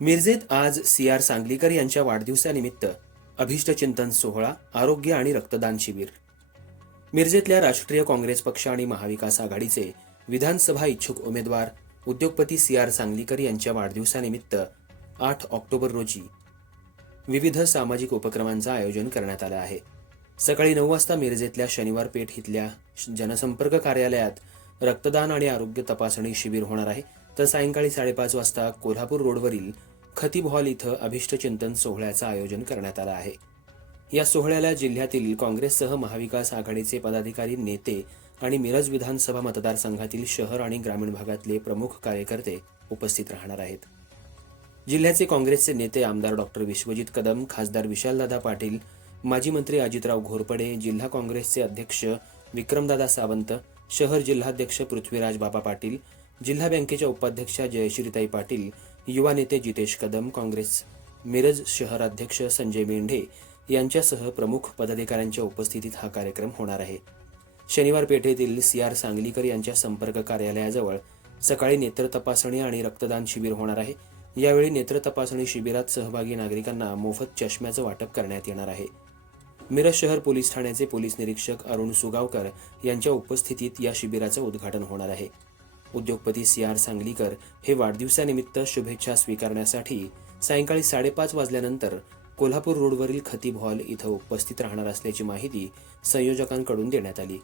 मिरजेत आज सी.आर. सांगलीकर यांच्या वाढदिवसानिमित्त अभिष्टचिंतन सोहळा, आरोग्य आणि रक्तदान शिबिर. मिरजेतल्या राष्ट्रीय काँग्रेस पक्ष आणि महाविकास आघाडीचे विधानसभा इच्छुक उमेदवार उद्योगपती सी.आर. सांगलीकर यांच्या वाढदिवसानिमित्त 8 ऑक्टोबर रोजी विविध सामाजिक उपक्रमांचं आयोजन करण्यात आलं आहे. सकाळी 9 वाजता मिरजेतल्या शनिवार पेठ इथल्या जनसंपर्क कार्यालयात रक्तदान आणि आरोग्य तपासणी शिबिर होणार आहे. तर सायंकाळी 5:30 वाजता कोल्हापूर रोडवरील खतीब हॉल इथं अभिष्टचिंतन सोहळ्याचं आयोजन करण्यात आलं आहे. या सोहळ्याला जिल्ह्यातील काँग्रेससह महाविकास आघाडीचे पदाधिकारी, नेते आणि मिरज विधानसभा मतदारसंघातील शहर आणि ग्रामीण भागातले प्रमुख कार्यकर्ते उपस्थित राहणार आहेत. जिल्ह्याचे काँग्रेसचे नेते आमदार डॉक्टर विश्वजित कदम, खासदार विशालदादा पाटील, माजी मंत्री अजितराव घोरपडे, जिल्हा काँग्रेसचे अध्यक्ष विक्रमदादा सावंत, शहर जिल्हाध्यक्ष पृथ्वीराज बाबा पाटील, जिल्हा बँकेच्या उपाध्यक्षा जयश्रीताई पाटील, युवा नेते जितेश कदम, काँग्रेस मिरज शहराध्यक्ष संजय मेंढे यांच्यासह प्रमुख पदाधिकाऱ्यांच्या उपस्थितीत हा कार्यक्रम होणार आहे. शनिवार पेठेतील सी.आर. सांगलीकर यांच्या संपर्क कार्यालयाजवळ सकाळी नेत्र तपासणी आणि रक्तदान शिबिर होणार आहे. यावेळी नेत्र तपासणी शिबिरात सहभागी नागरिकांना मोफत चष्म्याचं वाटप करण्यात येणार आहे. मिरज शहर पोलीस ठाण्याचे पोलीस निरीक्षक अरुण सुगावकर यांच्या उपस्थितीत या शिबिराचं उद्घाटन होणार आहे. उद्योगपती सी.आर. सांगलीकर हे वाढदिवसानिमित्त शुभेच्छा स्वीकारण्यासाठी सायंकाळी 5:30 वाजल्यानंतर कोल्हापूर रोडवरील खतीब हॉल इथं उपस्थित राहणार असल्याची माहिती संयोजकांकडून देण्यात आली.